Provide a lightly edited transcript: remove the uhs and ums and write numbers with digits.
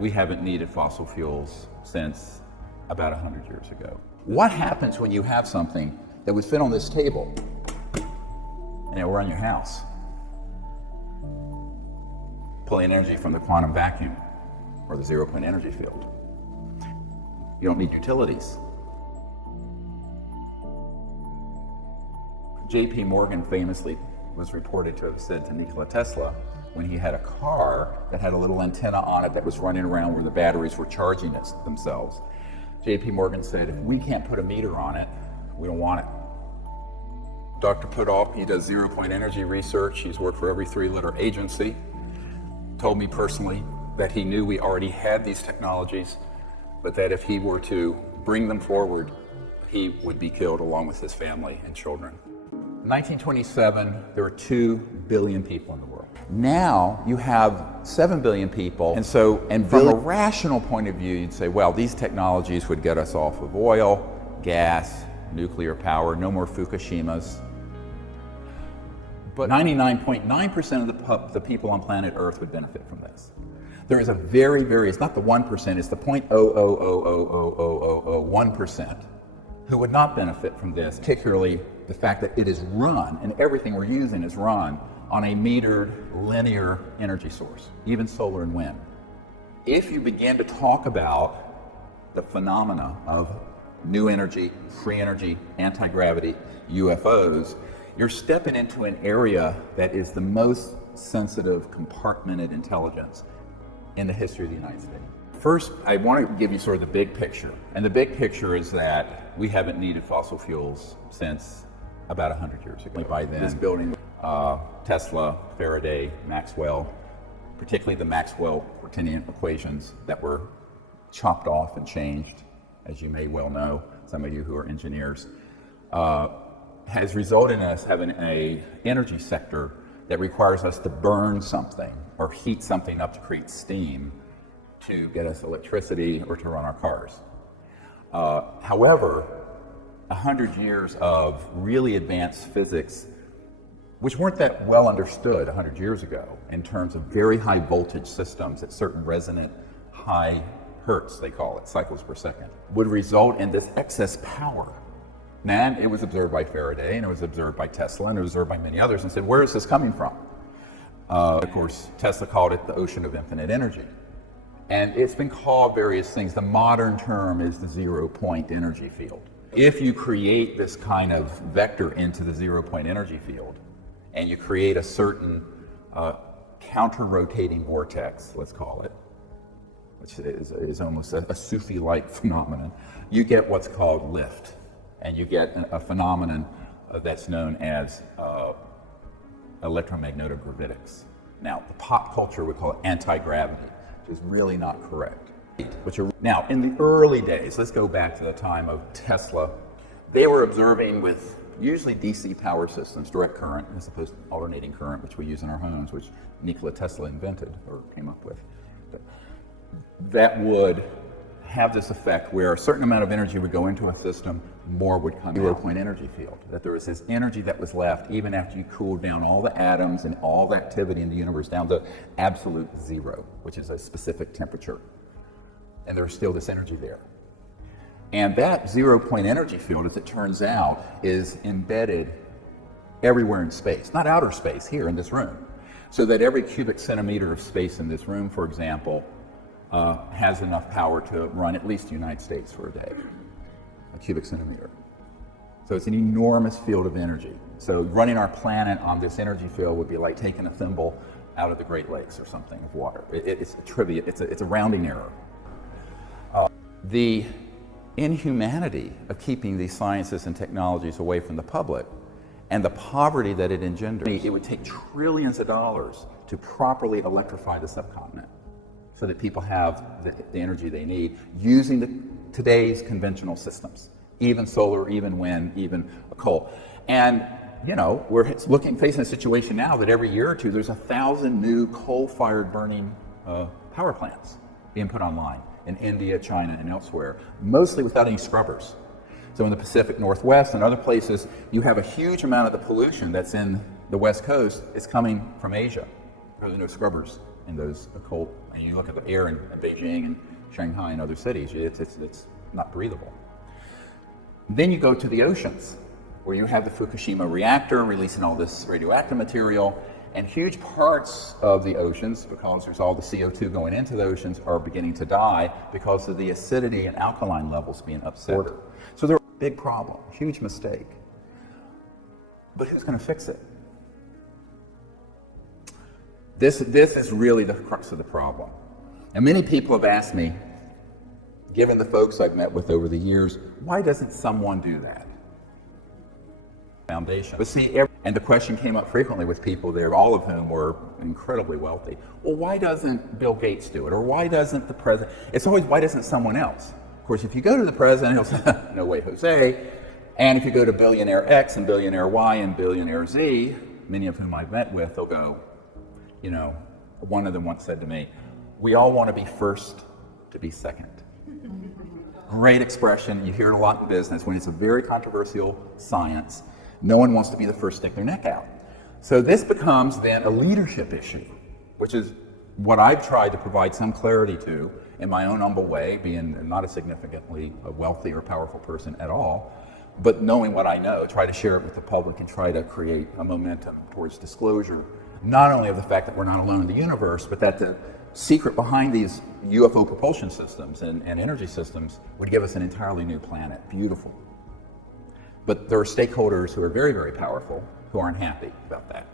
we haven't needed fossil fuels since about 100 years ago. What happens when you have something that would fit on this table and it will run your house? Pulling energy from the quantum vacuum or the zero-point energy field. You don't need utilities. J.P. Morgan famously was reported to have said to Nikola Tesla, when he had a car that had a little antenna on it that was running around where the batteries were charging themselves. J.P. Morgan said, if we can't put a meter on it, we don't want it. Dr. Pudolf, he does zero-point energy research. He's worked for every three-letter agency. Told me personally that he knew we already had these technologies, but that if he were to bring them forward, he would be killed along with his family and children. In 1927, there were 2 billion people in the world. Now you have 7 billion people, and from a rational point of view, you'd say, well, these technologies would get us off of oil, gas, nuclear power, no more Fukushimas. But 99.9% of the people on planet Earth would benefit from this. There is a it's not the 1%, it's the 0.0000001% who would not benefit from this, particularly the fact that it is run, and everything we're using is run on a metered linear energy source, even solar and wind. If you begin to talk about the phenomena of new energy, free energy, anti-gravity, UFOs, you're stepping into an area that is the most sensitive, compartmented intelligence in the history of the United States. First, I want to give you sort of the big picture. And the big picture is that we haven't needed fossil fuels since about 100 years ago. By then, this building, Tesla, Faraday, Maxwell, particularly the Maxwell-Quaternion equations that were chopped off and changed, as you may well know, some of you who are engineers, has resulted in us having an energy sector that requires us to burn something or heat something up to create steam to get us electricity or to run our cars. However, 100 years of really advanced physics, which weren't that well understood 100 years ago in terms of very high voltage systems at certain resonant high hertz, they call it, cycles per second, would result in this excess power. And it was observed by Faraday, and it was observed by Tesla, and it was observed by many others, and said, where is this coming from? Of course, Tesla called it the ocean of infinite energy. And it's been called various things. The modern term is the zero-point energy field. If you create this kind of vector into the zero-point energy field, and you create a certain counter-rotating vortex, let's call it, which is almost a Sufi-like phenomenon, you get what's called lift. And you get a phenomenon that's known as electromagnetogravitics. Now, the pop culture would call it anti-gravity, which is really not correct. Now, in the early days, let's go back to the time of Tesla, they were observing with usually DC power systems, direct current, as opposed to alternating current, which we use in our homes, which Nikola Tesla invented or came up with. That would have this effect where a certain amount of energy would go into a system, more would come out. Zero-point energy field, that there was this energy that was left even after you cooled down all the atoms and all the activity in the universe down to absolute zero, which is a specific temperature. And there's still this energy there. And that zero-point energy field, as it turns out, is embedded everywhere in space, not outer space, here in this room. So that every cubic centimeter of space in this room, for example, has enough power to run at least the United States for a day, a cubic centimeter. So it's an enormous field of energy. So running our planet on this energy field would be like taking a thimble out of the Great Lakes or something of water. It's a trivia, it's a rounding error. The inhumanity of keeping these sciences and technologies away from the public and the poverty that it engenders, it would take trillions of dollars to properly electrify the subcontinent, so that people have the energy they need using today's conventional systems, even solar, even wind, even coal. And you know, we're facing a situation now that every year or two there's 1,000 new coal-fired burning power plants being put online in India, China, and elsewhere, mostly without any scrubbers. So in the Pacific Northwest and other places, you have a huge amount of the pollution that's in the West Coast is coming from Asia. There's no scrubbers in those cold, and you look at the air in Beijing and Shanghai and other cities, it's not breathable. Then you go to the oceans, where you have the Fukushima reactor releasing all this radioactive material, and huge parts of the oceans, because there's all the CO2 going into the oceans, are beginning to die because of the acidity and alkaline levels being upset. So they're a big problem, huge mistake. But who's going to fix it? This is really the crux of the problem. And many people have asked me, given the folks I've met with over the years, why doesn't someone do that? Foundation. But see, and the question came up frequently with people there, all of whom were incredibly wealthy. Well, why doesn't Bill Gates do it? Or why doesn't the president? It's always, why doesn't someone else? Of course, if you go to the president, he'll say, no way, Jose. And if you go to billionaire X and billionaire Y and billionaire Z, many of whom I've met with, they'll go, you know, one of them once said to me, we all want to be first to be second. Great expression. You hear it a lot in business. When it's a very controversial science, no one wants to be the first to stick their neck out. So this becomes then a leadership issue, which is what I've tried to provide some clarity to in my own humble way, being not a significantly wealthy or powerful person at all, but knowing what I know, try to share it with the public and try to create a momentum towards disclosure, not only of the fact that we're not alone in the universe, but that the secret behind these UFO propulsion systems and energy systems would give us an entirely new planet. Beautiful. But there are stakeholders who are very, very powerful who aren't happy about that.